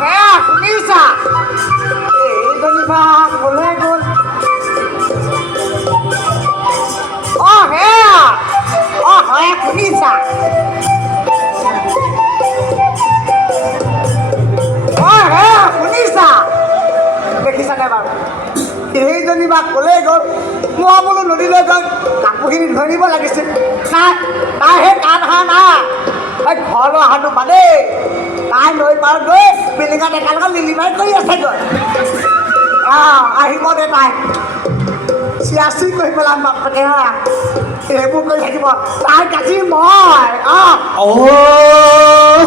সেয়া শুনিছা এইজনী বা ক'লৈ গ'ল সেয়া হয় শুনিছা সেয়া শুনিছা দেখিছানে বাৰু সেইজনী বা ক'লৈ গ'ল মই বোলো নদীলৈ যাওঁ কাপোৰখিনি ধুই নিব লাগিছিল নাই তাই সেই কাণ হা নাই এই ঘৰলৈ অহাটো বাদেই তাই নৈ পাৰ গৈ বিলিঙা ডেকাৰ লগত লিলিমাই কৰি আছেগৈ আহিব দে তাই চিয়াচি কৰি পেলাম বাপেকে সেইবোৰ কৰি থাকিব তাই কাটি মই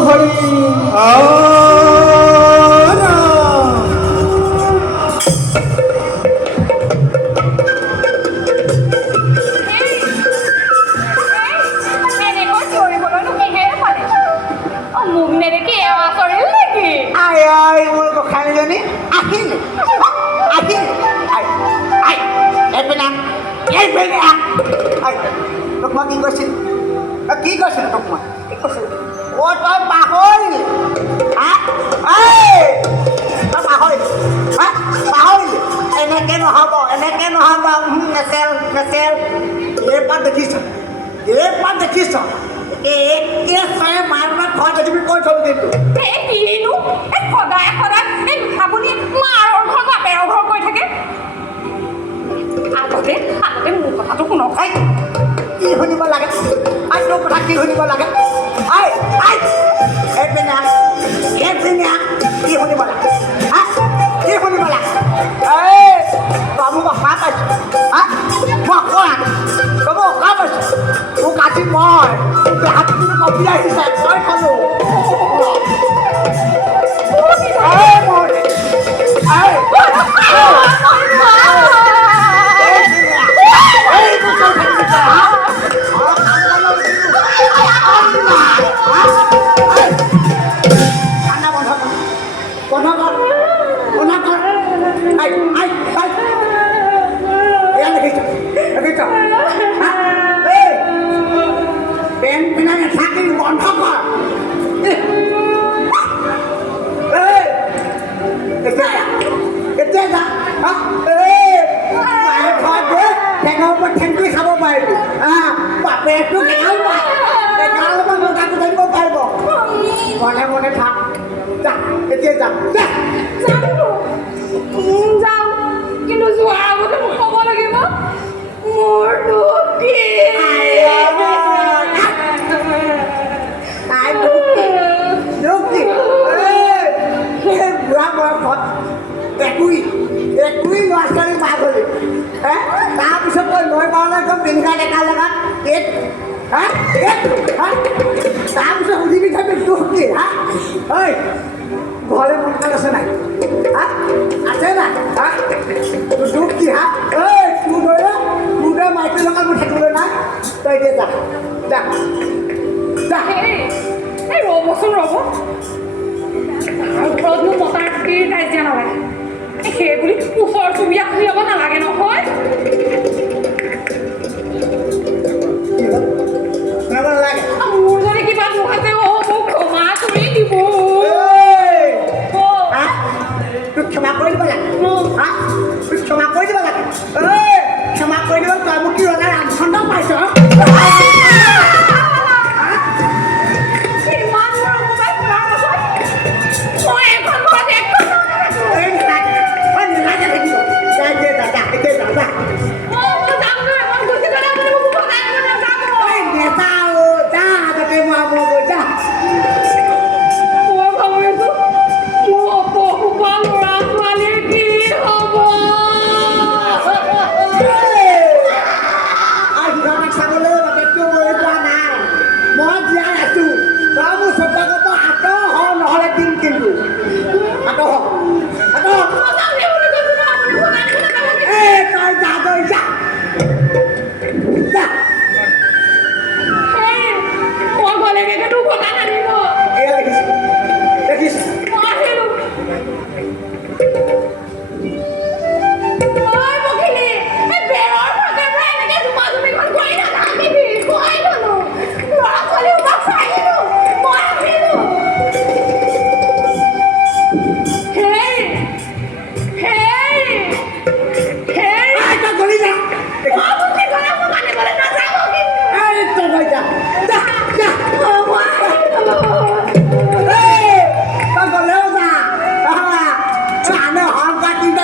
হৰি মোৰ গোসাঁনীজনী আহিল তোক মই কি কৈছিল কি কৈছিল তোক মই কি কৈছিল তই পাহৰিলি পাহৰিলি এনেকে নহ'ব নেচেল এইপাত দেখিছ মাৰ ঘৰত তুমি কৈ থ'লো কিন্তু আপুনি মাৰৰ ঘৰ বাপেৰৰ ঘৰ কৈ থাকে আগতে মোৰ কথাটো শুনক কি শুনিব লাগে তোৰ কথা কি শুনিব লাগে কি শুনিব লাগে কি শুনিব লাগে তই মোক অহা পাইছোঁ মই কোৱা তই মোক অহা পাইছোঁ মোক আজি মই হাতী তুমি কপি আহিছে তই ক'লো খাব পাৰিবি বাপেৰটো কেনেও পায় ধৰিব পাৰিব মনে মনে থাক যা এতিয়া যাম যাওঁ কিন্তু যোৱাৰ আগতে মোক ক'ব লাগিব মোৰ বুঢ়া বয়সত একোই ল'ৰা ছোৱালী পাৰ হ'লি তাৰপিছত তই নৈ পাৰলৈ একদম পিন্ধা ডেকা জেগাত তাৰপিছত সুধিবি থাকি দুখ কি ঘৰলৈ মনকাল আছে নাই আছে নাই তোৰ দুখ কি তোৰ দৰে মাইকীৰ লগত মোৰ থাকিবলৈ নাই তই এতিয়া যা ৰ'বচোন ঘৰতনো মতাৰ কি কাজিয়া নালাগে সেই বুলি ওচৰ চুবুৰীয়া খুলি ল'ব নালাগে নহয় মোৰ যদি কিবা নোহাতে মোক ক্ষমা কৰি দিব তোক ক্ষমা কৰি দিব লাগে তোক ক্ষমা কৰি দিব লাগে ক্ষমা কৰি দিব তই মোক কি ৰঙা ৰামচন্দ্ৰ পাইছ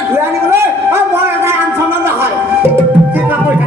ধুই আনিবলৈ